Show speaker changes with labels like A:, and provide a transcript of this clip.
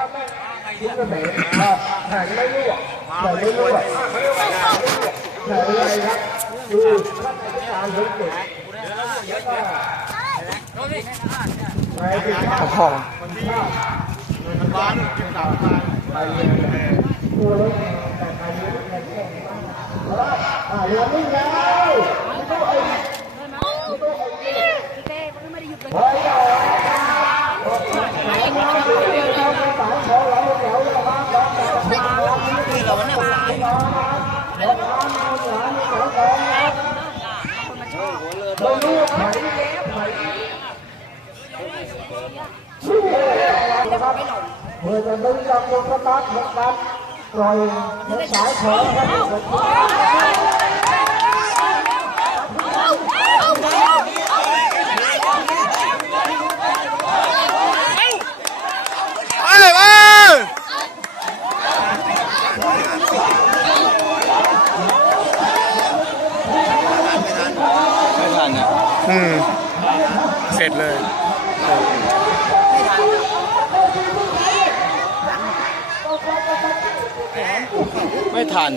A: คุณเกษมครับแข่งไม่รั่วแข่งไม่รั่วแข่งไม่รั่วแข่งอะไรครับดูท่านอาจารย์สูงสุดแล้วก็ไปติดข้าว
B: โอ้โห
A: ไปเรียนตัวเล็กแต่ไปเรียนเก่งมากแล้วอ่าเรียนไม่แล้วไม่ต้องไอ้เฮ้ยเอาสายของเราเดี๋ยวเราบ้างเราจะมาที่ เราเนี่ยสายเราเดี๋ยวเราเอาหลานเรากไหนไหนนะครับเมื่อจะดึงจากวงสตาร์ทเหมือนกันปล่อยเหมือนสายของครับ
B: อะไรวะไม่ทัน อะอืม เสร็จเลย ไม่ทัน